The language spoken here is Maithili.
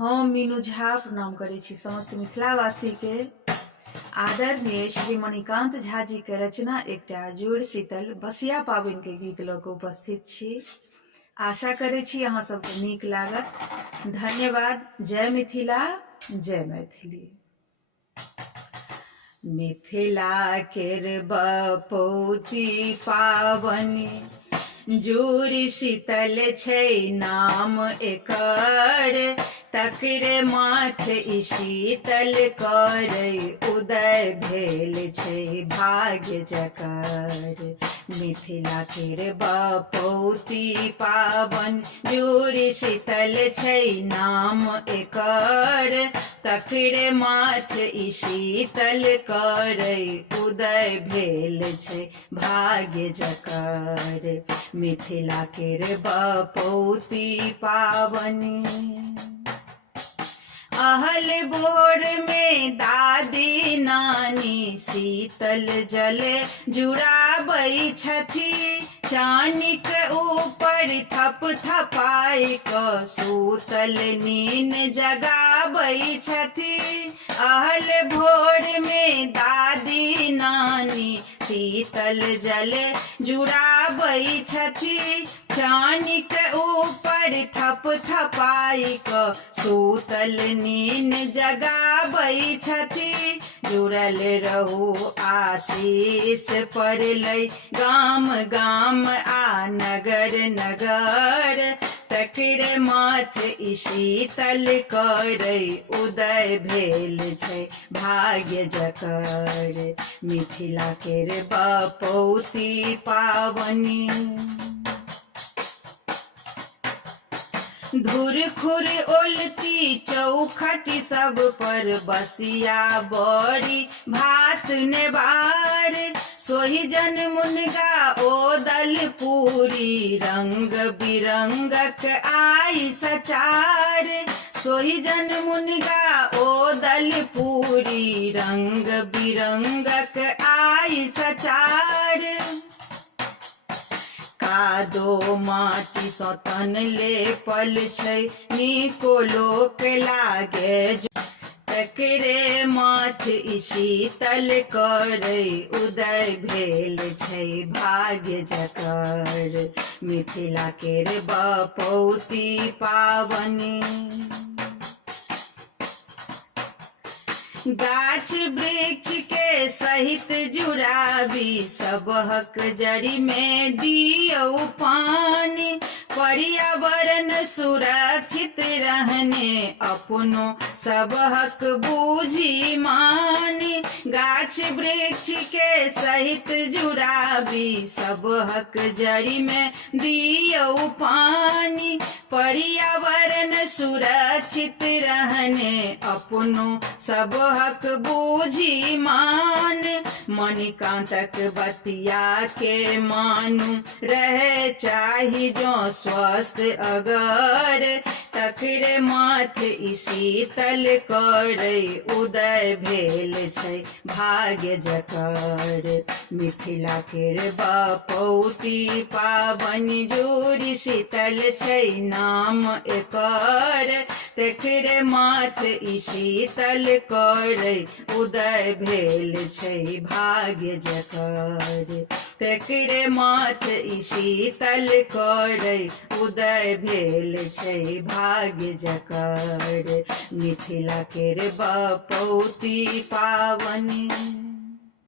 हम मीनू झा प्रणाम करै छी समस्त मिथिलावासी के। आदरणीय श्री मणिकांत झा जी के रचना एकटा जुड़ शीतल बसिया पाबनि के गीत लऽ कऽ उपस्थित छी। आशा करै छी अहाँ सबके नीक लागत। धन्यवाद। जय मिथिला, जय मैथिली। मिथिला केर बपौती पाबनि जुड़ शीतल छै नाम एकर, तकरे माथ ई शीतल करै उदय भेल छै भाग्य जकर। मिथिला केर बपौती पाबनि जुड़ शीतल छै नाम एकर, तकरे माथ ई शीतल करै उदय भेल छै भाग्य जकर। मिथिला केर बपौती पाबनि अहल भोर में दादी नानी शीतल जल जुड़ाबै छथि, चानिक ऊपर थप थपाइ कऽ सूतल नीन जगाबै छथि। अहल भोर में दादी नानी शीतल जल जुड़ाबै छथि, चानिक ऊपर थप थपाइ कऽ सूतल नीन जगाबै छथि। जुड़ल रहू आशीष पड़लै गाम गाम आ नगर नगर, तकरे माथ ई शीतल करै उदय भेल छै भाग्य जकर। मिथिला केर बपौती पाबनि धुर खुर ओलती चौखट सब पर बसिया बड़ी भात नेबार, सोहिजन मुनगा ओदल पूरी रंग बिरंगक आई सचार। सोहिजन मुनगा ओदल पूरी रंग बिरंगक आई सचार। कादो माटी सँ तन लेपल छै नीको लोक लागे, तकरे माथ ई शीतल करै उदय भेल छै भाग्य जकर। मिथिला केर बपौती पाबनि गाछ वृक्ष के सहित जुड़ाबी, सबहक जड़ि में दियौ पानी, पर्यावरण सुरक्षित रहने अपनो सबहक बूझी मानी। गाछ वृक्ष के सहित जुड़ाबी, सबहक जड़ि में दियौ पानी, पर्यावरण सुरक्षित रहने अपनो सबहक बूझी मान। मणिकांतक बतिया के मानू रहे चाही जो स्वस्थ अगर, तकरे माथ ई शीतल करै उदय भेल छै भाग्य जकर। मिथिला केर बपौती पाबनि जुड़ शीतल छै नाम एकर, तकरे माथ ई शीतल करै उदय भेल छै भाग्य जकर। तकरे माथ ई शीतल करै उदय भेल छै भाग्य जकर। मिथिला केर बपौती पाबनि।